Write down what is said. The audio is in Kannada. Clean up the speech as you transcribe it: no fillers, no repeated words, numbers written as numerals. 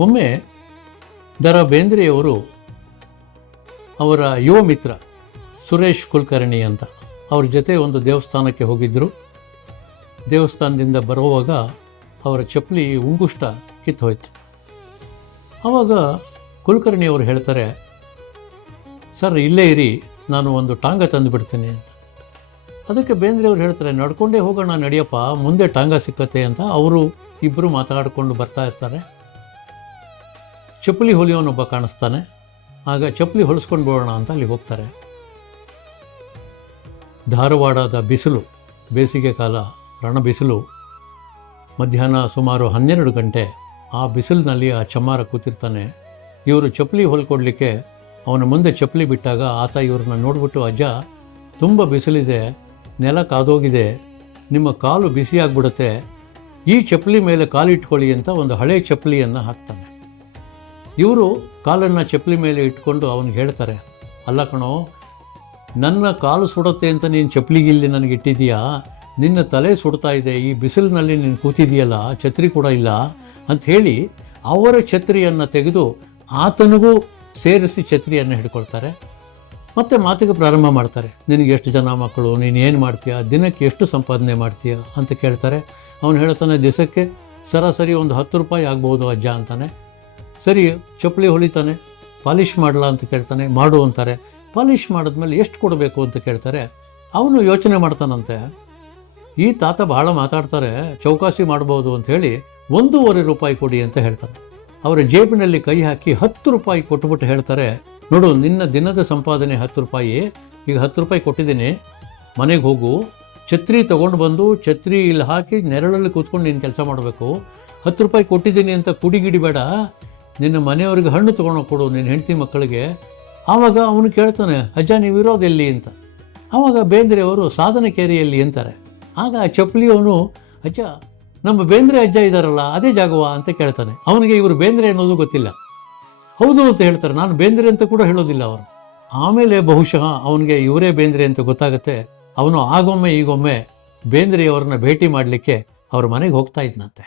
ಒಮ್ಮೆ ಬೇಂದ್ರೆಯವರು ಅವರ ಯುವ ಮಿತ್ರ ಸುರೇಶ್ ಕುಲಕರ್ಣಿ ಅಂತ ಅವ್ರ ಜೊತೆ ಒಂದು ದೇವಸ್ಥಾನಕ್ಕೆ ಹೋಗಿದ್ದರು. ದೇವಸ್ಥಾನದಿಂದ ಬರುವಾಗ ಅವರ ಚಪ್ಪಲಿ ಉಂಗುಷ್ಟ ಕಿತ್ತು ಹೋಯ್ತು. ಆವಾಗ ಕುಲಕರ್ಣಿಯವರು ಹೇಳ್ತಾರೆ, ಸರ್ ಇಲ್ಲೇ ಇರಿ, ನಾನು ಒಂದು ಟಾಂಗ ತಂದುಬಿಡ್ತೀನಿ ಅಂತ. ಅದಕ್ಕೆ ಬೇಂದ್ರೆಯವರು ಹೇಳ್ತಾರೆ, ನಡ್ಕೊಂಡೇ ಹೋಗೋಣ ನಡಿಯಪ್ಪ, ಮುಂದೆ ಟಾಂಗ ಸಿಕ್ಕತ್ತೆ ಅಂತ. ಅವರು ಇಬ್ಬರು ಮಾತಾಡಿಕೊಂಡು ಬರ್ತಾ ಇರ್ತಾರೆ. ಚಪ್ಪಲಿ ಹೊಲಿಯೋನೊಬ್ಬ ಕಾಣಿಸ್ತಾನೆ. ಆಗ ಚಪ್ಪಲಿ ಹೊಲಿಸ್ಕೊಂಡು ಬರೋಣ ಅಂತ ಅಲ್ಲಿ ಹೋಗ್ತಾರೆ. ಧಾರವಾಡದ ಬಿಸಿಲು, ಬೇಸಿಗೆ ಕಾಲ, ರಣ ಬಿಸಿಲು. ಮಧ್ಯಾಹ್ನ ಸುಮಾರು 12 ಗಂಟೆ. ಆ ಬಿಸಿಲಿನಲ್ಲಿ ಆ ಚಮ್ಮಾರ ಕೂತಿರ್ತಾನೆ. ಇವರು ಚಪ್ಪಲಿ ಹೊಲ್ಕೊಡ್ಲಿಕ್ಕೆ ಅವನ ಮುಂದೆ ಚಪ್ಪಲಿ ಬಿಟ್ಟಾಗ ಆತ ಇವ್ರನ್ನ ನೋಡ್ಬಿಟ್ಟು, ಅಜ್ಜ ತುಂಬ ಬಿಸಿಲಿದೆ, ನೆಲ ಕಾದೋಗಿದೆ, ನಿಮ್ಮ ಕಾಲು ಬಿಸಿಯಾಗ್ಬಿಡುತ್ತೆ, ಈ ಚಪ್ಪಲಿ ಮೇಲೆ ಕಾಲಿಟ್ಕೊಳ್ಳಿ ಅಂತ ಒಂದು ಹಳೆ ಚಪ್ಪಲಿಯನ್ನು ಹಾಕ್ತಾನೆ. ಇವರು ಕಾಲನ್ನು ಚಪ್ಪಲಿ ಮೇಲೆ ಇಟ್ಕೊಂಡು ಅವನಿಗೆ ಹೇಳ್ತಾರೆ, ಅಲ್ಲ ಕಣೋ, ನನ್ನ ಕಾಲು ಸುಡುತ್ತೆ ಅಂತ ನೀನು ಚಪ್ಪಲಿಗಿಲ್ಲಿ ನನಗೆ ಇಟ್ಟಿದೀಯಾ, ನಿನ್ನ ತಲೆ ಸುಡ್ತಾ ಇದೆ, ಈ ಬಿಸಿಲಿನಲ್ಲಿ ನೀನು ಕೂತಿದೆಯಲ್ಲ, ಛತ್ರಿ ಕೂಡ ಇಲ್ಲ ಅಂಥೇಳಿ ಅವರ ಛತ್ರಿಯನ್ನು ತೆಗೆದು ಆತನಿಗೂ ಸೇರಿಸಿ ಛತ್ರಿಯನ್ನು ಹಿಡ್ಕೊಳ್ತಾರೆ. ಮತ್ತು ಮಾತಿಗೆ ಪ್ರಾರಂಭ ಮಾಡ್ತಾರೆ. ನಿನಗೆ ಎಷ್ಟು ಜನ ಮಕ್ಕಳು, ನೀನು ಏನು ಮಾಡ್ತೀಯ, ದಿನಕ್ಕೆ ಎಷ್ಟು ಸಂಪಾದನೆ ಮಾಡ್ತೀಯ ಅಂತ ಕೇಳ್ತಾರೆ. ಅವನು ಹೇಳ್ತಾನೆ, ದಿವಸಕ್ಕೆ ಸರಾಸರಿ ಒಂದು 10 ರೂಪಾಯಿ ಆಗ್ಬೋದು ಅಜ್ಜ ಅಂತಾನೆ. ಸರಿ, ಚಪ್ಪಲಿ ಹೊಲಿತಾನೆ. ಪಾಲಿಷ್ ಮಾಡಲ್ಲ ಅಂತ ಕೇಳ್ತಾನೆ. ಮಾಡು ಅಂತಾರೆ. ಪಾಲಿಷ್ ಮಾಡಿದ್ಮೇಲೆ ಎಷ್ಟು ಕೊಡಬೇಕು ಅಂತ ಕೇಳ್ತಾರೆ. ಅವನು ಯೋಚನೆ ಮಾಡ್ತಾನಂತೆ, ಈ ತಾತ ಭಾಳ ಮಾತಾಡ್ತಾರೆ, ಚೌಕಾಸಿ ಮಾಡ್ಬೋದು ಅಂಥೇಳಿ 1.5 ರೂಪಾಯಿ ಕೊಡಿ ಅಂತ ಹೇಳ್ತಾನೆ. ಅವರ ಜೇಬಿನಲ್ಲಿ ಕೈ ಹಾಕಿ 10 ರೂಪಾಯಿ ಕೊಟ್ಬಿಟ್ಟು ಹೇಳ್ತಾರೆ, ನೋಡು, ನಿನ್ನ ದಿನದ ಸಂಪಾದನೆ 10 ರೂಪಾಯಿ, ಈಗ 10 ರೂಪಾಯಿ ಕೊಟ್ಟಿದ್ದೀನಿ, ಮನೆಗೆ ಹೋಗು, ಛತ್ರಿ ತೊಗೊಂಡು ಬಂದು ಛತ್ರಿ ಇಲ್ಲಿ ಹಾಕಿ ನೆರಳಲ್ಲಿ ಕೂತ್ಕೊಂಡು ನೀನು ಕೆಲಸ ಮಾಡಬೇಕು. 10 ರೂಪಾಯಿ ಕೊಟ್ಟಿದ್ದೀನಿ ಅಂತ ಕುಡಿಗಿಡಿಬೇಡ, ನಿನ್ನ ಮನೆಯವ್ರಿಗೆ ಹಣ್ಣು ತೊಗೊಂಡು ಕೊಡು, ನಿನ್ನ ಹೆಂಡತಿ ಮಕ್ಕಳಿಗೆ. ಆವಾಗ ಅವನು ಕೇಳ್ತಾನೆ, ಅಜ್ಜ ನೀವಿರೋದು ಎಲ್ಲಿ ಅಂತ. ಆವಾಗ ಬೇಂದ್ರೆಯವರು ಸಾಧನಕೇರಿಯಲ್ಲಿ ಅಂತಾರೆ. ಆಗ ಆ ಚಪ್ಪಲಿಯವನು, ಅಜ್ಜ ನಮ್ಮ ಬೇಂದ್ರೆ ಅಜ್ಜ ಇದ್ದಾರಲ್ಲ ಅದೇ ಜಾಗವಾ ಅಂತ ಕೇಳ್ತಾನೆ. ಅವನಿಗೆ ಇವರು ಬೇಂದ್ರೆ ಅನ್ನೋದು ಗೊತ್ತಿಲ್ಲ. ಹೌದು ಅಂತ ಹೇಳ್ತಾರೆ, ನಾನು ಬೇಂದ್ರೆ ಅಂತ ಕೂಡ ಹೇಳೋದಿಲ್ಲ ಅವರು. ಆಮೇಲೆ ಬಹುಶಃ ಅವನಿಗೆ ಇವರೇ ಬೇಂದ್ರೆ ಅಂತ ಗೊತ್ತಾಗುತ್ತೆ. ಅವನು ಆಗೊಮ್ಮೆ ಈಗೊಮ್ಮೆ ಬೇಂದ್ರೆಯವರನ್ನ ಭೇಟಿ ಮಾಡಲಿಕ್ಕೆ ಅವ್ರ ಮನೆಗೆ ಹೋಗ್ತಾ ಇದ್ನಂತೆ.